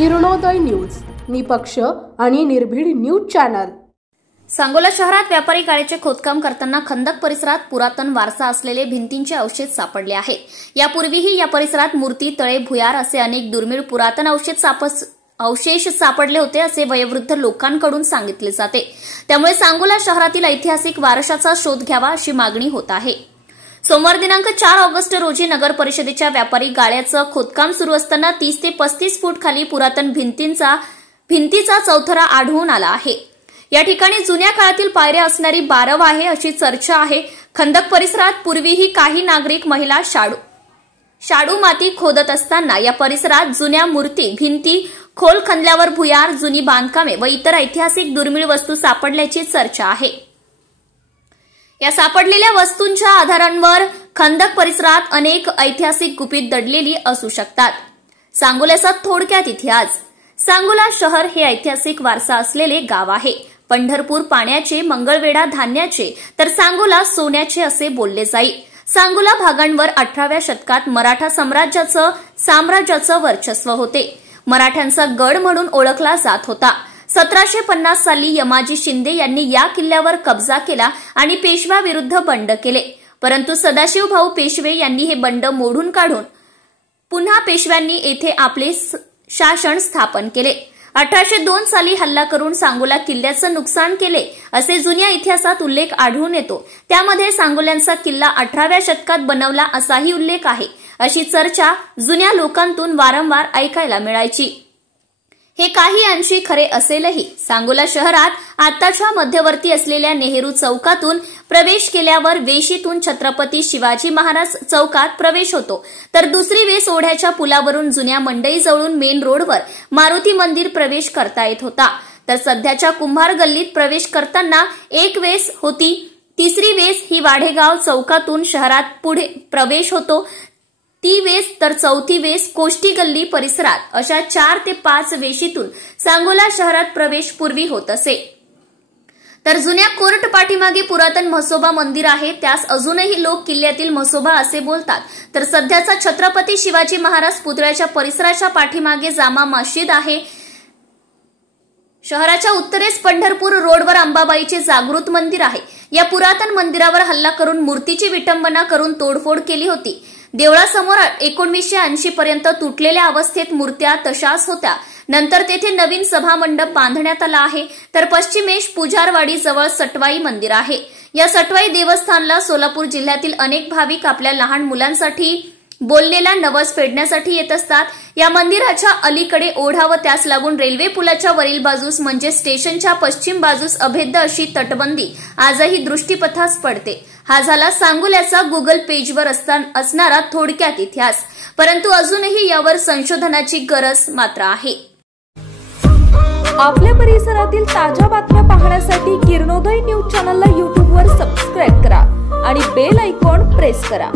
Kiranoday news, निपक्ष आणि निर्भीड न्यूज चॅनल। सांगोला शहरात व्यापारी गाळ्याचे खोदकाम करताना खंदक परिसरात पुरातन वारसा असलेले भिंतींचे अवशेष सापडले आहेत। यापूर्वीही या परिसरात मूर्ती, तळे, भुयार असे अनेक दुर्मिळ पुरातन अवशेष सापडले होते असे वयोवृद्ध लोकांकडून सांगितले जाते। त्यामुळे सांगोला शहरातील ऐतिहासिक वारशाचा शोध घ्यावा अशी मागणी होत आहे। सोमवार दिनांक 4 ऑगस्ट रोजी नगर परिषदेच्या व्यापारी गाळ्याचं खोदकाम सुरू असताना 30 ते 35 फूट खाली पुरातन भिंतीचा चौथरा आढळून आला आहे। या ठिकाणी जुन्या काळातील पायऱ्या असणारी बारव आहे अशी चर्चा आहे। खंदक परिसरात पूर्वीही काही नागरिक महिला शाडू माती खोदत असताना या परिसरात जुन्या मूर्ती, भिंती, खोल खणल्यावर भुयार, जुनी बांधकामे व इतर ऐतिहासिक दुर्मिळ वस्तू सापडल्याची चर्चा आहे। या सापडलेल्या वस्तूंच्या आधारांवर खंदक परिसरात अनेक ऐतिहासिक गुपित दडलेली असू शकतात। सांगोल्याचा थोडक्यात इतिहास। सांगोला शहर हे ऐतिहासिक वारसा असलेले गाव आहे। पंढरपूर पाण्याचे, मंगळवेढा धान्याचे तर सांगोला सोन्याचे असे बोलले जाईल। सांगोला भागांवर 18व्या शतकात मराठा साम्राज्याचं वर्चस्व होते। मराठ्यांचा गड म्हणून ओळखला जात होता। 1750 साली यमाजी शिंदे यांनी या किल्ल्यावर कब्जा केला आणि पेशव्याविरुद्ध बंड केले, परंतु सदाशिव भाऊ पेशवे यांनी हे बंड मोडून काढून पुन्हा पेशव्यांनी येथे आपले शासन स्थापन केले। 1802 साली हल्ला करून सांगोला किल्ल्याचं नुकसान केले असे जुन्या इतिहासात उल्लेख आढळून येतो। त्यामध्ये सांगोल्यांचा किल्ला 18व्या शतकात बनवला असाही उल्लेख आहे, अशी चर्चा जुन्या लोकांतून वारंवार ऐकायला मिळायची। हे काही अंशी खरे असेलही। सांगोला शहरात आताच्या मध्यवर्ती असलेल्या नेहरू चौकातून प्रवेश केल्यावर वेशीतून छत्रपती शिवाजी महाराज चौकात प्रवेश होतो, तर दुसरी वेस ओढ्याच्या पुलावरून जुन्या मंडईजवळून मेन रोडवर मारुती मंदिर प्रवेश करता येत होता। तर सध्याच्या कुंभार गल्लीत प्रवेश करताना एक वेस होती। तिसरी वेस ही वाढेगाव चौकातून शहरात पुढे प्रवेश होतो, ती वेस तर चौथी वेस कोष्टी गल्ली परिसरात अशा 4 ते 5 वेशीतून सांगोला शहरात प्रवेश पूर्वी होत असे। तर जुन्या कोर्ट पाठीमागे पुरातन म्हसोबा मंदिर आहे, त्यास अजूनही लोक किल्ल्यातील म्हसोबा असे बोलतात। तर सध्याचा छत्रपती शिवाजी महाराज पुतळ्याच्या परिसराच्या पाठीमागे जामा मस्जिद आहे। शहराच्या उत्तरेस पंढरपूर रोडवर अंबाबाईचे जागृत मंदिर आहे। या पुरातन मंदिरावर हल्ला करून मूर्तीची विटंबना करून तोडफोड केली होती। देवळासमोर 1980 पर्यंत तुटलेल्या अवस्थेत मूर्त्या तशाच होत्या। नंतर तेथे नवीन सभामंडप बांधण्यात आला आहे। तर पश्चिमेश पुजारवाडी जवळ सटवाई मंदिर आहे। या सटवाई देवस्थानला सोलापूर जिल्ह्यातील अनेक भाविक आपल्या लहान मुलांसाठी बोललेला नवस फेडण्यासाठी येत असतात। या मंदिराच्या अलीकडे ओढा व त्यास लागून रेल्वे पुलाच्या वरील बाजूस म्हणजे स्टेशनच्या पश्चिम बाजूस अभेद्य अशी तटबंदी आजही दृष्टीपथास पडते। हा झाला सांगोल्याचा गुगल पेजवर असणारा थोडक्यात इतिहास, परंतु अजूनही यावर संशोधनाची गरज मात्र आहे। आपल्या परिसरातील ताज्या बातम्या पाहण्यासाठी किरणोदय न्यूज चॅनलला YouTube वर सबस्क्राइब करा आणि बेल आयकॉन प्रेस करा।